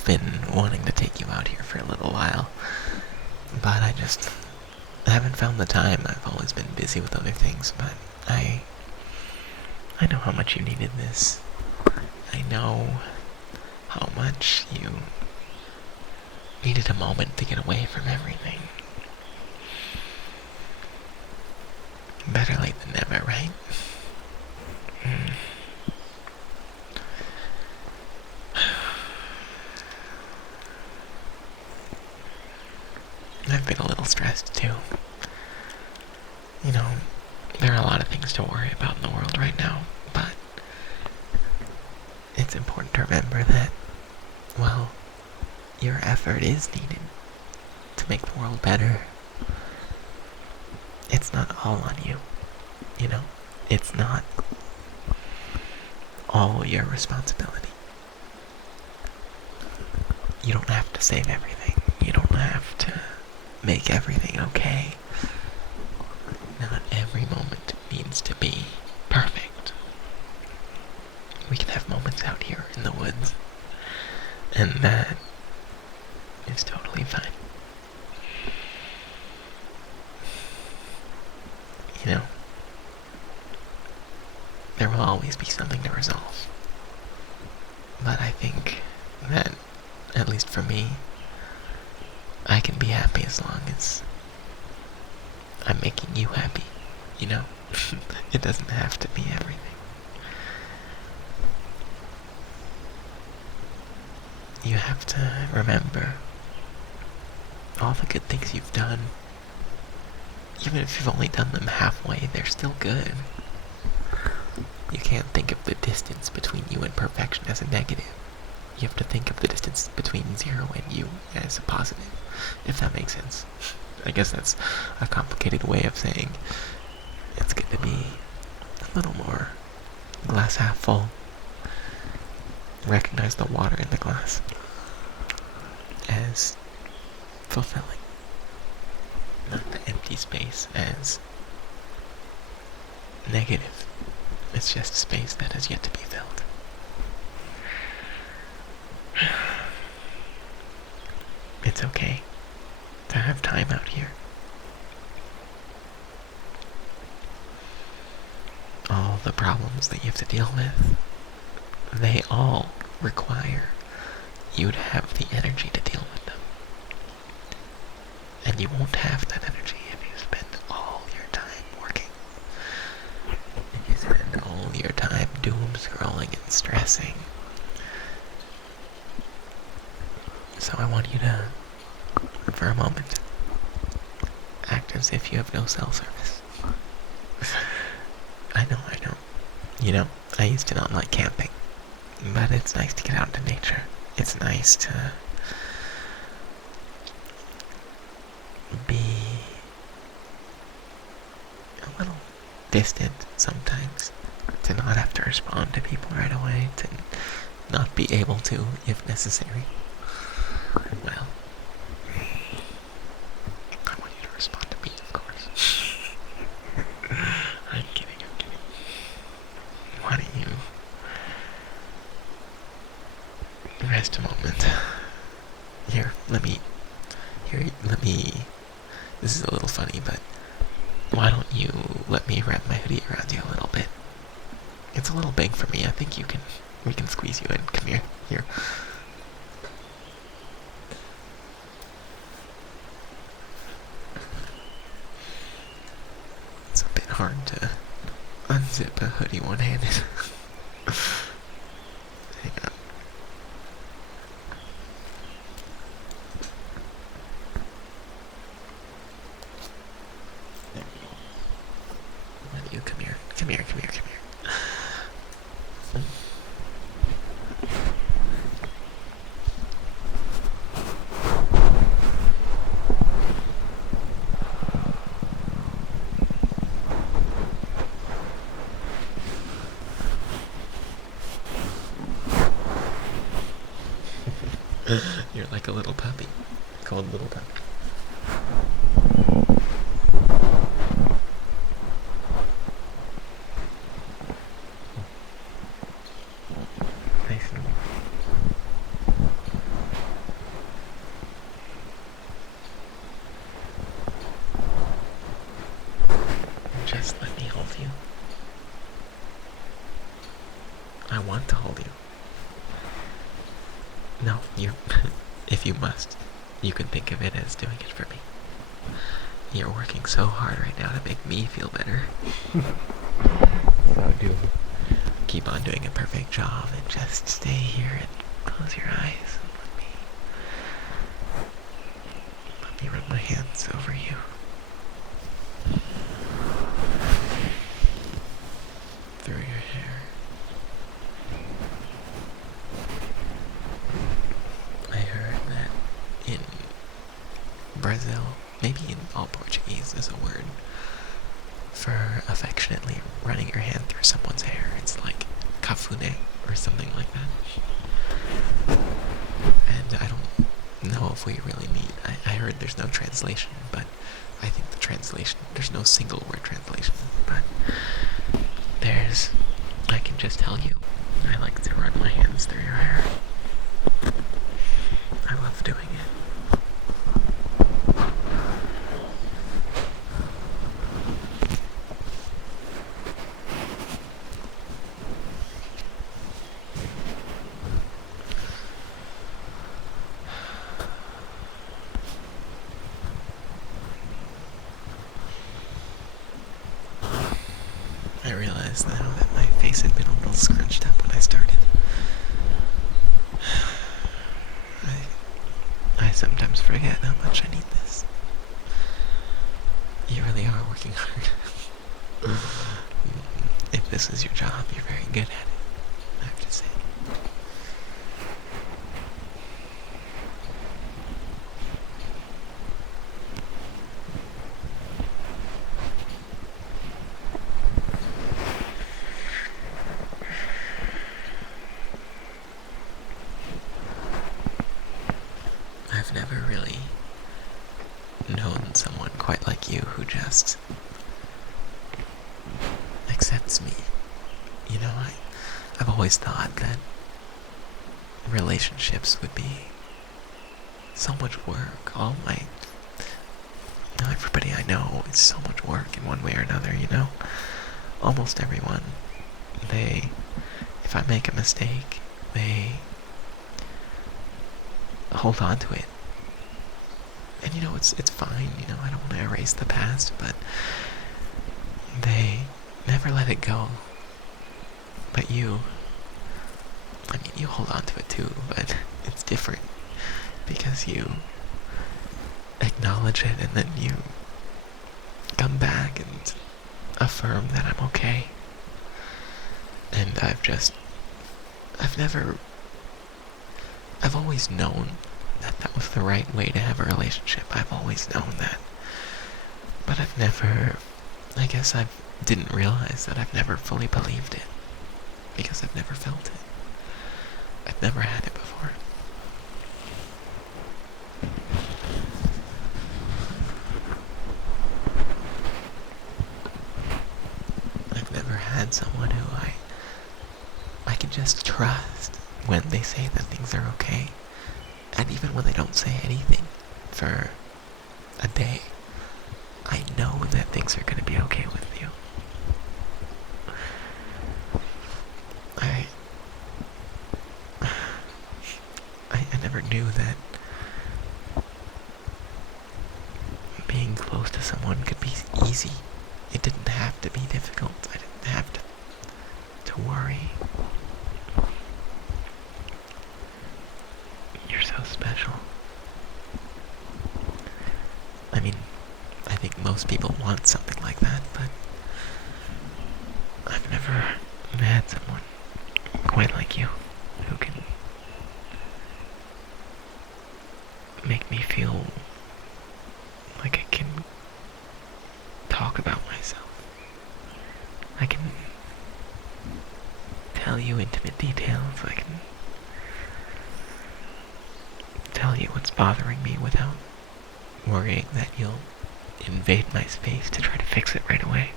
I've been wanting to take you out here for a little while, but I haven't found the time. I've always been busy with other things, but I know how much you needed this. I know how much you needed a moment to get away from everything. Better late than never, right? I've been a little stressed too. You know, there are a lot of things to worry about in the world right now, but it's important to remember that, well, your effort is needed to make the world better. It's not all on you, you know? It's not all your responsibility. You don't have to save everything. You don't have to make everything okay. Not every moment needs to be perfect. We can have moments out here in the woods, and that is totally fine. You know, there will always be something to resolve. But I think that, at least for me, I can be happy as long as I'm making you happy, you know? It doesn't have to be everything. You have to remember all the good things you've done. Even if you've only done them halfway, they're still good. You can't think of the distance between you and perfection as a negative. You have to think of the distance between 0 and you as a positive, if that makes sense. I guess that's a complicated way of saying it's good to be a little more glass half full. Recognize the water in the glass as fulfilling, not the empty space as negative. It's just space that has yet to be filled. It's okay to have time out here. All the problems that you have to deal with, they all require you to have the energy to deal with them. And you won't have that energy if you spend all your time working. If you spend all your time doom scrolling and stressing. So I want you to, for a moment, act as if you have no cell service. I know. You know, I used to not like camping, but it's nice to get out into nature. It's nice to be a little distant sometimes, to not have to respond to people right away, to not be able to if necessary. Well, I want you to respond to me, of course. I'm kidding. Why don't you rest a moment? Let me, this is a little funny, but why don't you let me wrap my hoodie around you a little bit? It's a little big for me. I think we can squeeze you in. Come here. It's a bit hard to unzip a hoodie one-handed. Hang on. There we go. Why don't you come here? You're like a little puppy. Cold little puppy. Nice and I want to hold you. No, you, if you must, you can think of it as doing it for me. You're working so hard right now to make me feel better. So do keep on doing a perfect job and just stay here and close your eyes and let me run my hands over you. Through your hair. I heard that in Brazil, maybe in all Portuguese, there's a word for affectionately running your hand through someone's hair. It's like cafune or something like that. And I don't know if we really need. I heard there's no translation, but I think the translation, there's no single word translation, but I can just tell you, I like to run my hands through your hair. I love doing it. I realized now that my face had been a little scrunched up when I started. I sometimes forget how much I need this. You really are working hard. If this is your job, you're very good at it, I have to say. I've never really known someone quite like you who just accepts me. You know, I've always thought that relationships would be so much work. Everybody I know is so much work in one way or another, you know? Almost everyone. If I make a mistake, they hold on to it. And you know, it's fine, you know, I don't want to erase the past, but they never let it go. But you hold on to it too, but it's different because you acknowledge it and then you come back and affirm that I'm okay. And I've always known that was the right way to have a relationship. I've always known that. But I guess I didn't realize that I've never fully believed it. Because I've never felt it. I've never had it before. I've never had someone who I can just trust when they say that things are okay. And even when they don't say anything for a day, I know that things are going to be okay with you. I never knew that being close to someone could be easy. It didn't have to be difficult. I didn't have to worry. You're so special. I mean, I think most people want something like that, but I've never met someone quite like you who can make me feel like I can talk about myself. I can tell you intimate details. I can tell you what's bothering me without worrying that you'll invade my space to try to fix it right away.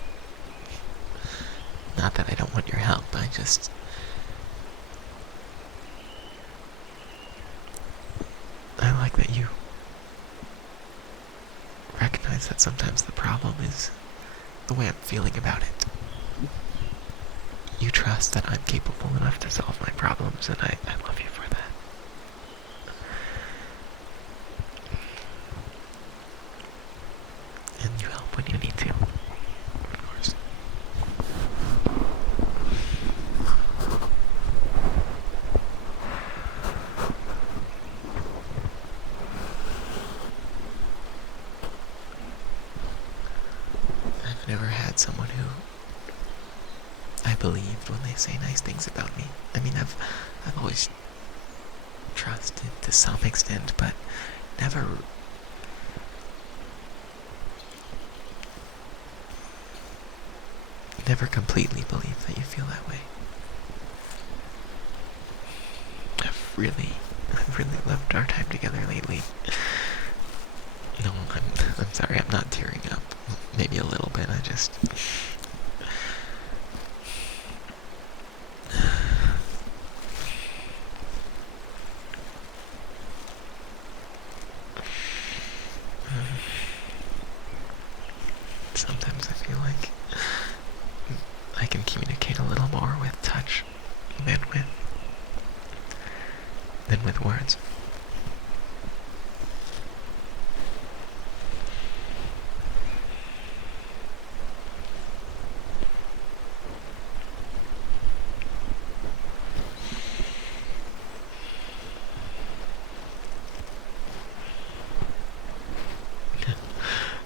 Not that I don't want your help, I like that you recognize that sometimes the problem is the way I'm feeling about it. you trust that I'm capable enough to solve my problems, and I love you for that. And you help when you need to, of course. I've never had someone who I believed when they say nice things about me. I mean, I've always trusted to some extent, but never completely believed that you feel that way. I've really loved our time together lately. No, I'm sorry, I'm not tearing up. Maybe a little bit, I just... Sometimes I feel like I can communicate a little more with touch than with words.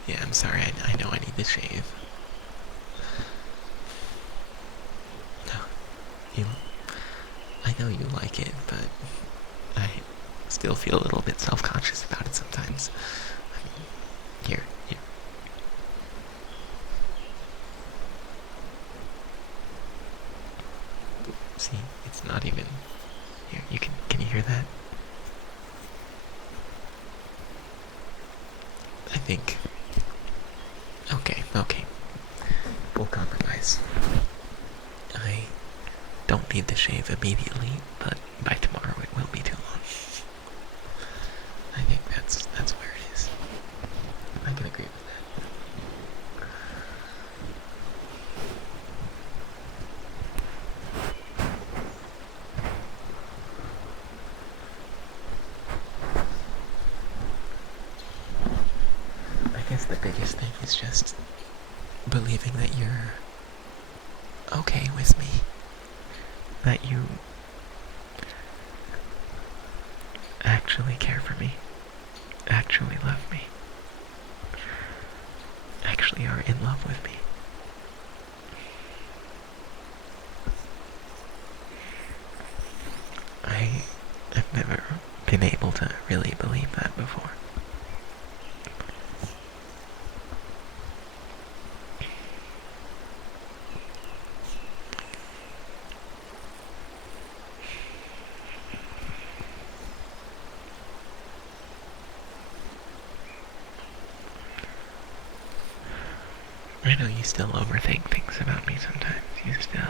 Yeah, I'm sorry, I know I need to shave. No, I know you like it, but I still feel a little bit self-conscious about it sometimes. Here. See, it's not even... Here, can you hear that? I think... Okay. We'll compromise. I don't need the shave immediately, but by tomorrow it will be too long. I think that's where it is. I can agree with that. I guess the biggest thing is just believing that you're okay with me. That you actually care for me. Actually love me. Actually are in love with me. I have never been able to really believe that before. I know you still overthink things about me sometimes. You still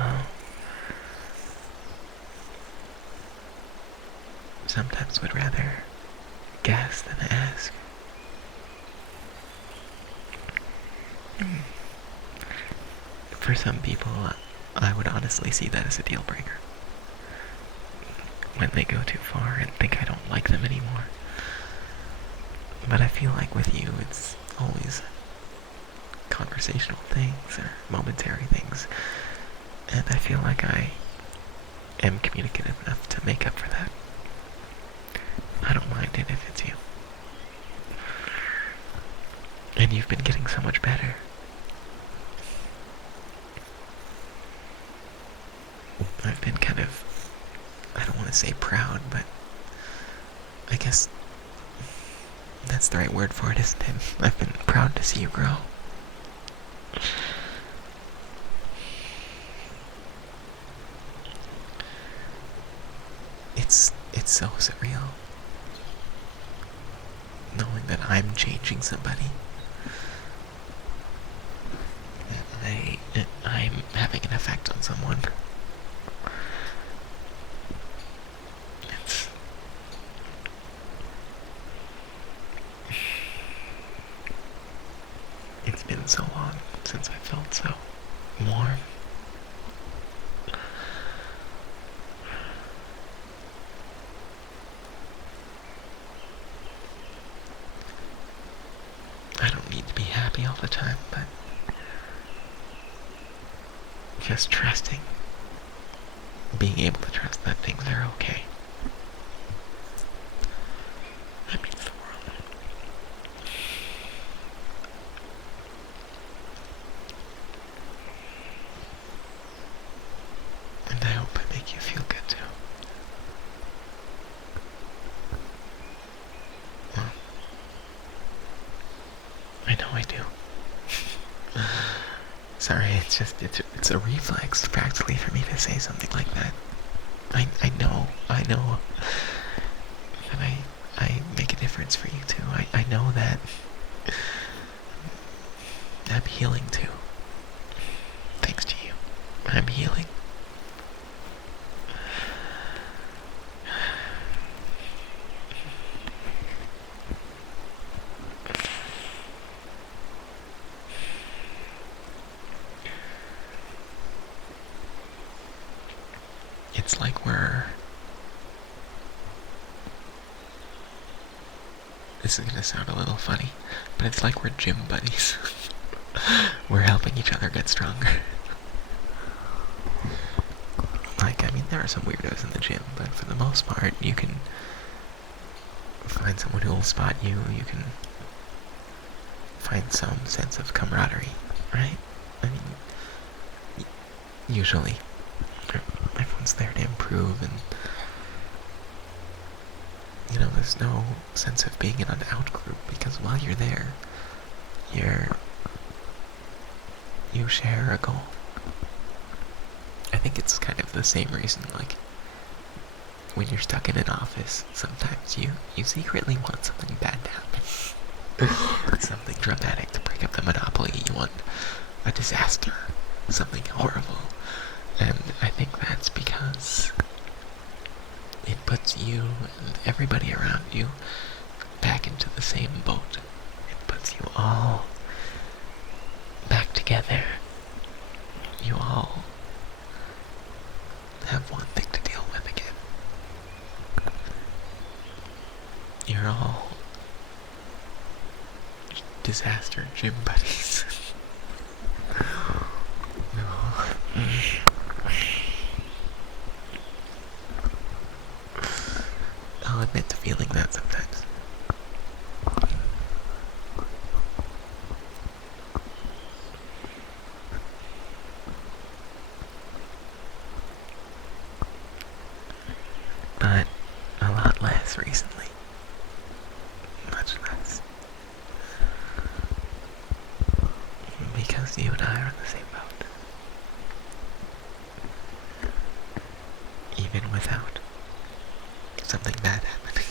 sometimes would rather guess than ask. For some people, I would honestly see that as a deal breaker. When they go too far and think I don't like them anymore. But I feel like with you, it's always conversational things or momentary things. And I feel like I am communicative enough to make up for that. I don't mind it if it's you. And you've been getting so much better. I've been kind of, I don't want to say proud, but I guess that's the right word for it, isn't it? I've been proud to see you grow. It's so surreal knowing that I'm changing somebody. And I'm having an effect on someone. It's been so long since I felt so warm. all the time, but just trusting, being able to trust that things are okay. That means the world. And I hope I make you feel good too. Well, I know I do. Sorry, it's a reflex practically for me to say something like that. I know that I make a difference for you too. I know that I'm healing too. Thanks to you. I'm healing. It's like this is gonna sound a little funny, but it's like we're gym buddies. We're helping each other get stronger. Like, I mean, there are some weirdos in the gym, but for the most part, you can find someone who will spot you, you can find some sense of camaraderie, right? I mean, usually, everyone's there to improve, and you know, there's no sense of being in an out group, because while you're there, you share a goal. I think it's kind of the same reason, like, when you're stuck in an office, sometimes you secretly want something bad to happen. Something dramatic to break up the monopoly. You want a disaster, something horrible. And I think that's because it puts you and everybody around you back into the same boat. It puts you all back together. You all have one thing to deal with again. You're all disaster gym buddies. I'll admit to feeling that sometimes. But a lot less recently. Much less. Because you and I are in the same boat. Even without something bad happening.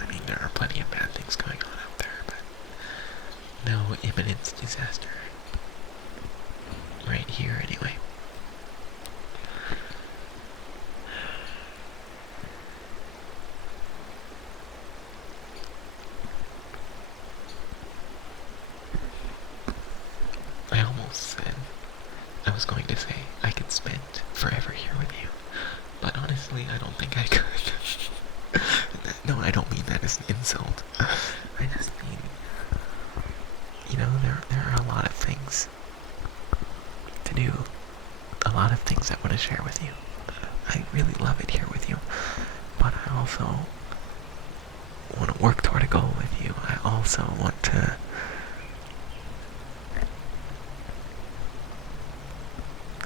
I mean, there are plenty of bad things going on out there, but no imminent disaster. Right here, anyway. I almost said, I was going to say, I could spend forever here with you, but honestly, I don't think I could. No, I don't mean that as an insult. I just mean, you know, there are a lot of things to do, a lot of things I want to share with you. I really love it here with you, but I also want to work toward a goal with you. I also want to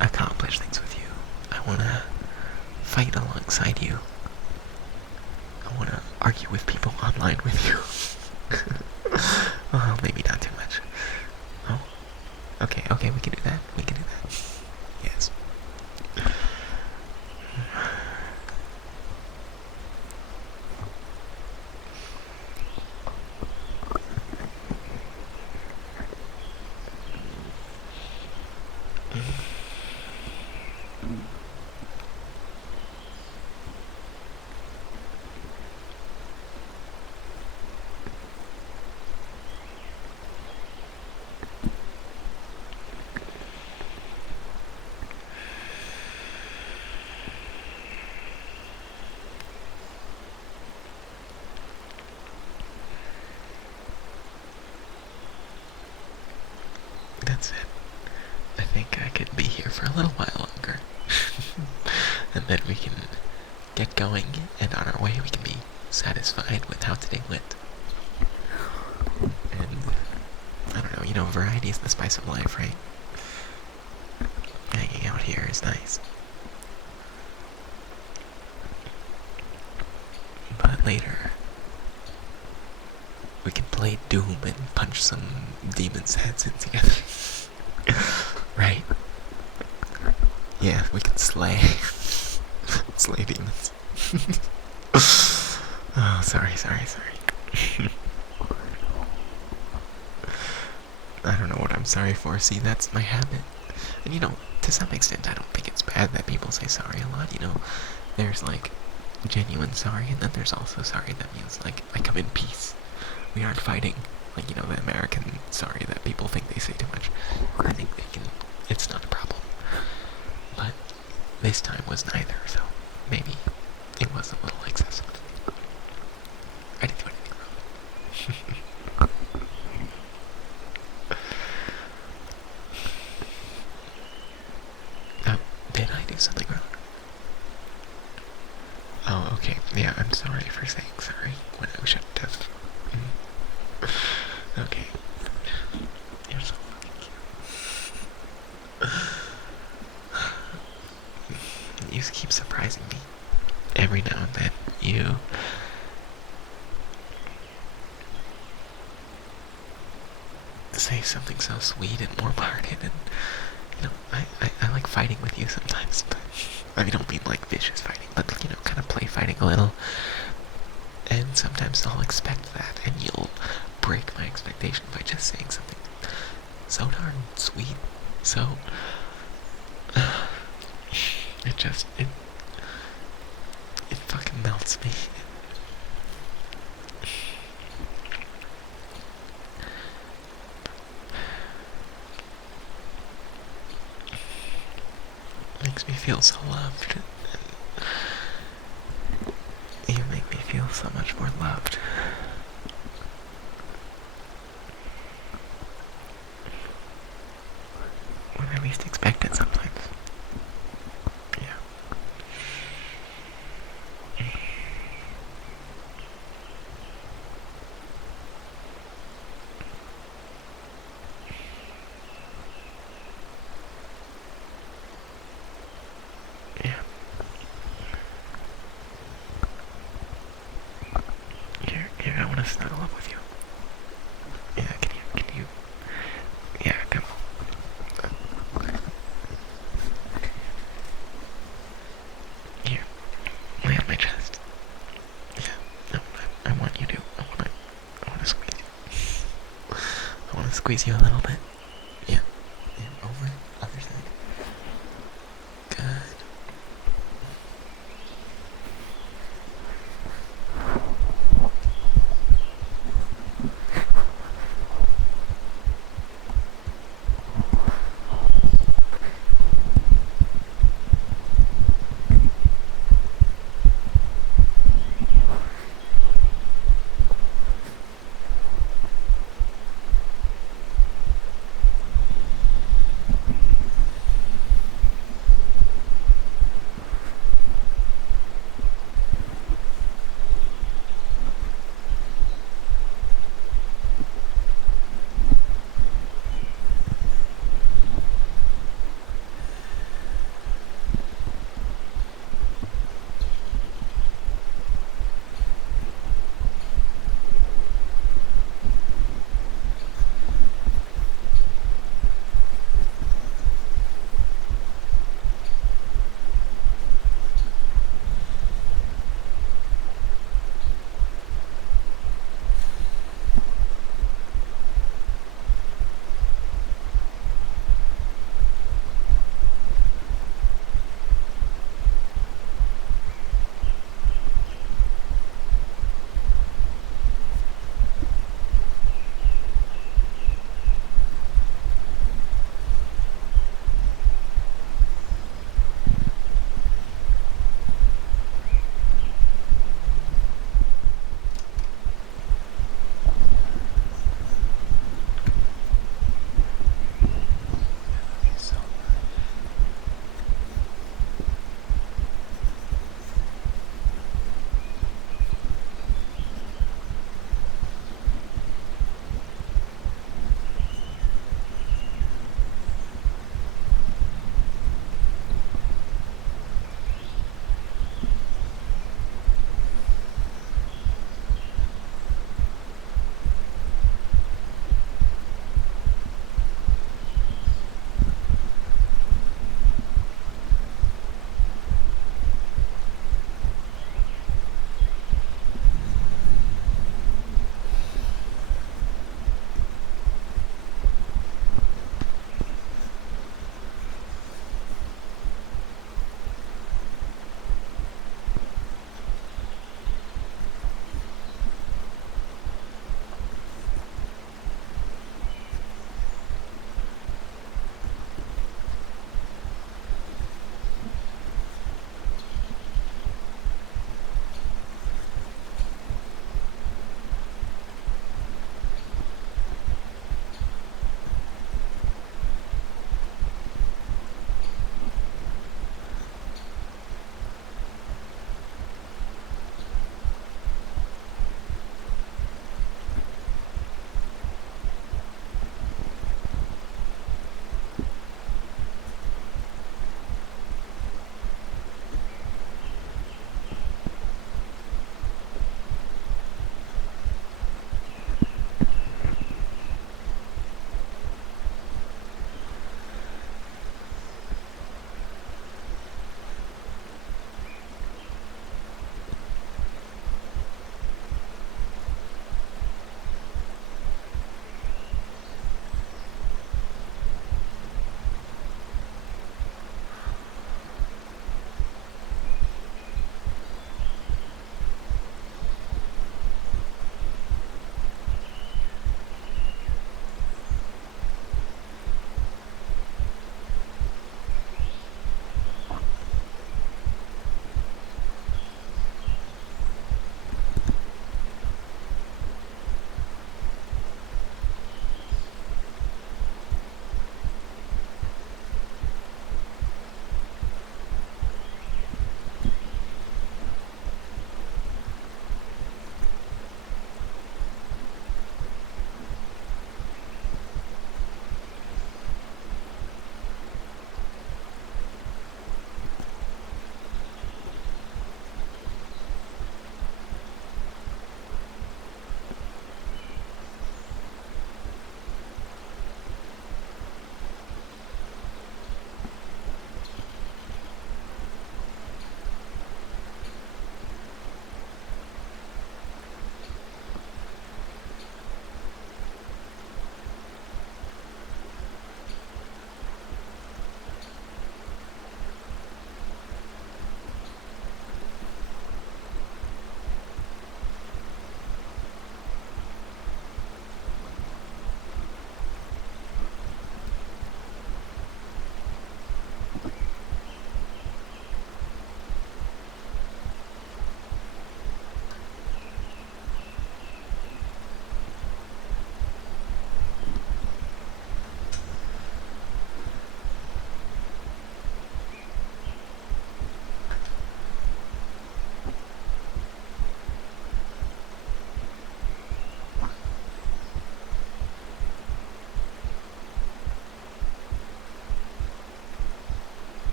accomplish things with you. I want to fight alongside you. I want to argue with people online with you. Well, maybe not too much. Oh, okay, we can do that. We can do that. Yes. That's it. I think I could be here for a little while longer. And then we can get going, and on our way we can be satisfied with how today went. And, I don't know, variety is the spice of life, right? Hanging out here is nice. But later, we can play Doom and punch some demons' heads in together. Right? Yeah, we can slay. Slay demons. Oh, sorry. I don't know what I'm sorry for. See, that's my habit. And to some extent, I don't think it's bad that people say sorry a lot. There's like genuine sorry, and then there's also sorry that means like I come in peace. We aren't fighting. Like, the American sorry that people think they say too much. I think it's not a problem. But this time was neither, so maybe it was a little excessive. I didn't do anything wrong. Did I do something wrong? Oh, okay. Yeah, I'm sorry for saying sorry when I shouldn't have. Okay. You're so fucking cute. You keep surprising me. Every now and then, you say something so sweet and warm-hearted, and I like fighting with you sometimes, but I don't mean like vicious fighting, but kind of play fighting a little. And sometimes I'll expect that, and you'll break my expectation by just saying something so darn sweet. So it fucking melts me. Makes me feel so loved. You make me feel so much more loved. When I least expect it sometimes. Yeah. Yeah. Here, I want to snuggle up with you. Yeah, can you? Yeah, come on. Here, lay on my chest. Yeah, no, I want you to. I want to squeeze you. I want to squeeze you a little bit.